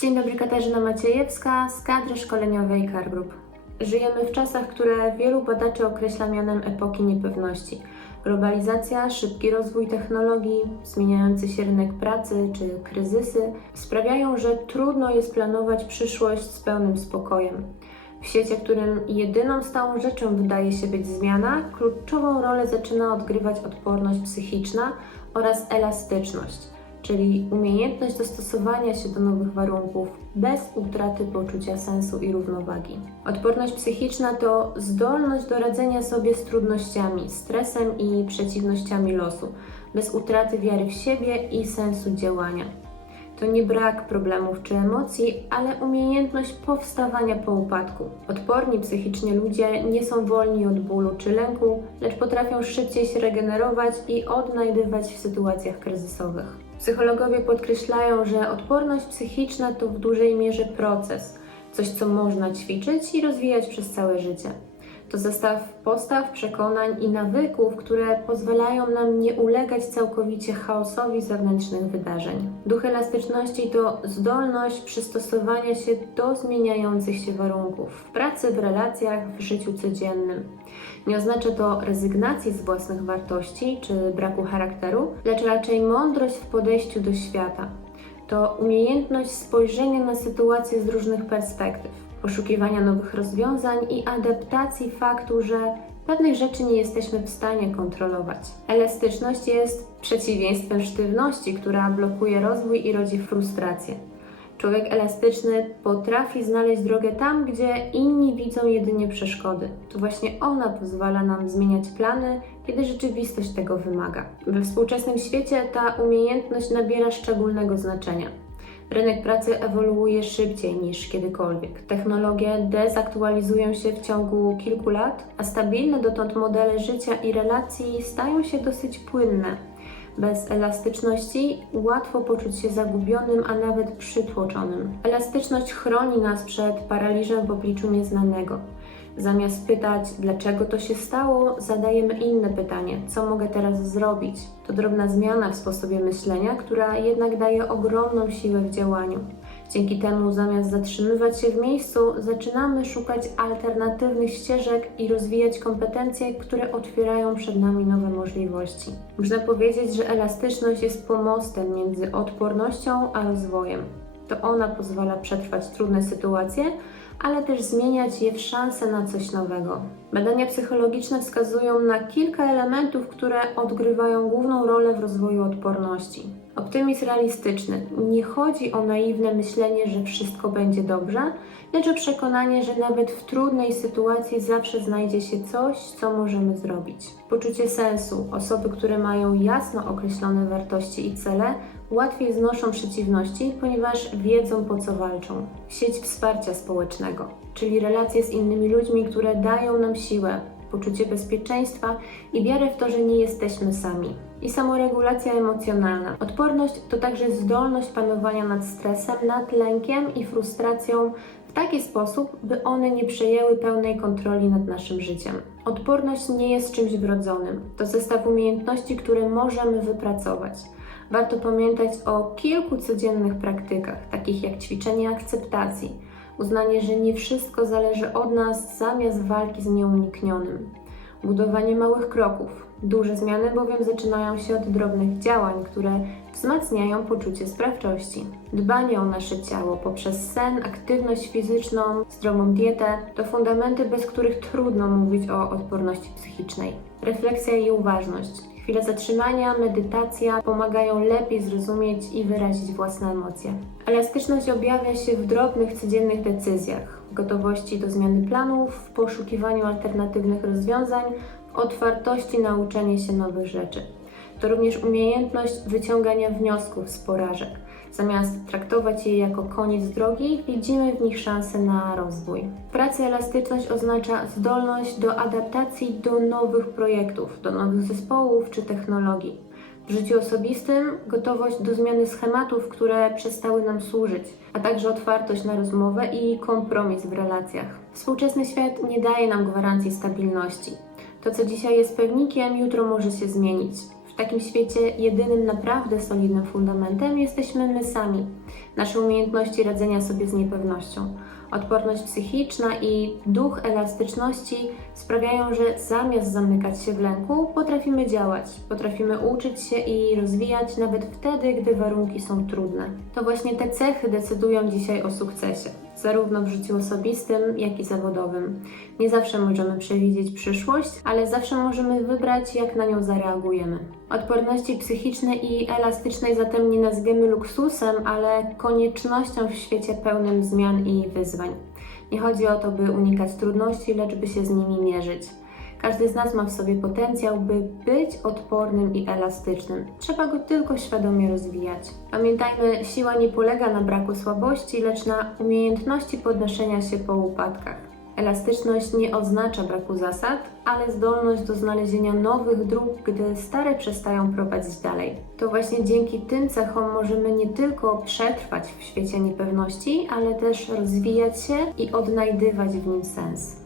Dzień dobry, Katarzyna Maciejewska z kadry szkoleniowej CAR Group. Żyjemy w czasach, które wielu badaczy określa mianem epoki niepewności. Globalizacja, szybki rozwój technologii, zmieniający się rynek pracy czy kryzysy sprawiają, że trudno jest planować przyszłość z pełnym spokojem. W świecie, którym jedyną stałą rzeczą wydaje się być zmiana, kluczową rolę zaczyna odgrywać odporność psychiczna oraz elastyczność, czyli umiejętność dostosowania się do nowych warunków bez utraty poczucia sensu i równowagi. Odporność psychiczna to zdolność do radzenia sobie z trudnościami, stresem i przeciwnościami losu, bez utraty wiary w siebie i sensu działania. To nie brak problemów czy emocji, ale umiejętność powstawania po upadku. Odporni psychicznie ludzie nie są wolni od bólu czy lęku, lecz potrafią szybciej się regenerować i odnajdywać w sytuacjach kryzysowych. Psychologowie podkreślają, że odporność psychiczna to w dużej mierze proces, coś co można ćwiczyć i rozwijać przez całe życie. To zestaw postaw, przekonań i nawyków, które pozwalają nam nie ulegać całkowicie chaosowi zewnętrznych wydarzeń. Duch elastyczności to zdolność przystosowania się do zmieniających się warunków w pracy, w relacjach, w życiu codziennym. Nie oznacza to rezygnacji z własnych wartości czy braku charakteru, lecz raczej mądrość w podejściu do świata. To umiejętność spojrzenia na sytuację z różnych perspektyw poszukiwania nowych rozwiązań i adaptacji faktu, że pewnych rzeczy nie jesteśmy w stanie kontrolować. Elastyczność jest przeciwieństwem sztywności, która blokuje rozwój i rodzi frustrację. Człowiek elastyczny potrafi znaleźć drogę tam, gdzie inni widzą jedynie przeszkody. To właśnie ona pozwala nam zmieniać plany, kiedy rzeczywistość tego wymaga. We współczesnym świecie ta umiejętność nabiera szczególnego znaczenia. Rynek pracy ewoluuje szybciej niż kiedykolwiek. Technologie dezaktualizują się w ciągu kilku lat, a stabilne dotąd modele życia i relacji stają się dosyć płynne. Bez elastyczności łatwo poczuć się zagubionym, a nawet przytłoczonym. Elastyczność chroni nas przed paraliżem w obliczu nieznanego. Zamiast pytać, dlaczego to się stało, zadajemy inne pytanie: co mogę teraz zrobić? To drobna zmiana w sposobie myślenia, która jednak daje ogromną siłę w działaniu. Dzięki temu, zamiast zatrzymywać się w miejscu, zaczynamy szukać alternatywnych ścieżek i rozwijać kompetencje, które otwierają przed nami nowe możliwości. Można powiedzieć, że elastyczność jest pomostem między odpornością a rozwojem. To ona pozwala przetrwać trudne sytuacje, ale też zmieniać je w szansę na coś nowego. Badania psychologiczne wskazują na kilka elementów, które odgrywają główną rolę w rozwoju odporności. Optymizm realistyczny. Nie chodzi o naiwne myślenie, że wszystko będzie dobrze, lecz o przekonanie, że nawet w trudnej sytuacji zawsze znajdzie się coś, co możemy zrobić. Poczucie sensu. Osoby, które mają jasno określone wartości i cele, łatwiej znoszą przeciwności, ponieważ wiedzą po co walczą. Sieć wsparcia społecznego, czyli relacje z innymi ludźmi, które dają nam siłę, poczucie bezpieczeństwa i wiarę w to, że nie jesteśmy sami. I samoregulacja emocjonalna. Odporność to także zdolność panowania nad stresem, nad lękiem i frustracją w taki sposób, by one nie przejęły pełnej kontroli nad naszym życiem. Odporność nie jest czymś wrodzonym. To zestaw umiejętności, które możemy wypracować. Warto pamiętać o kilku codziennych praktykach, takich jak ćwiczenie akceptacji, uznanie, że nie wszystko zależy od nas zamiast walki z nieuniknionym, budowanie małych kroków. Duże zmiany bowiem zaczynają się od drobnych działań, które wzmacniają poczucie sprawczości. Dbanie o nasze ciało poprzez sen, aktywność fizyczną, zdrową dietę to fundamenty, bez których trudno mówić o odporności psychicznej. Refleksja i uważność. Chwile zatrzymania, medytacja pomagają lepiej zrozumieć i wyrazić własne emocje. Elastyczność objawia się w drobnych, codziennych decyzjach, gotowości do zmiany planów, w poszukiwaniu alternatywnych rozwiązań, w otwartości na uczenie się nowych rzeczy. To również umiejętność wyciągania wniosków z porażek. Zamiast traktować je jako koniec drogi, widzimy w nich szansę na rozwój. W pracy elastyczność oznacza zdolność do adaptacji do nowych projektów, do nowych zespołów czy technologii. W życiu osobistym gotowość do zmiany schematów, które przestały nam służyć, a także otwartość na rozmowę i kompromis w relacjach. Współczesny świat nie daje nam gwarancji stabilności. To, co dzisiaj jest pewnikiem, jutro może się zmienić. Takim świecie jedynym naprawdę solidnym fundamentem jesteśmy my sami. nasze umiejętności radzenia sobie z niepewnością. Odporność psychiczna i duch elastyczności sprawiają, że zamiast zamykać się w lęku, potrafimy działać, potrafimy uczyć się i rozwijać nawet wtedy, gdy warunki są trudne. To właśnie te cechy decydują dzisiaj o sukcesie, zarówno w życiu osobistym, jak i zawodowym. Nie zawsze możemy przewidzieć przyszłość, ale zawsze możemy wybrać, jak na nią zareagujemy. Odporności psychicznej i elastycznej zatem nie nazwiemy luksusem, ale koniecznością w świecie pełnym zmian i wyzwań. Nie chodzi o to, by unikać trudności, lecz by się z nimi mierzyć. Każdy z nas ma w sobie potencjał, by być odpornym i elastycznym. Trzeba go tylko świadomie rozwijać. Pamiętajmy, siła nie polega na braku słabości, lecz na umiejętności podnoszenia się po upadkach. Elastyczność nie oznacza braku zasad, ale zdolność do znalezienia nowych dróg, gdy stare przestają prowadzić dalej. To właśnie dzięki tym cechom możemy nie tylko przetrwać w świecie niepewności, ale też rozwijać się i odnajdywać w nim sens.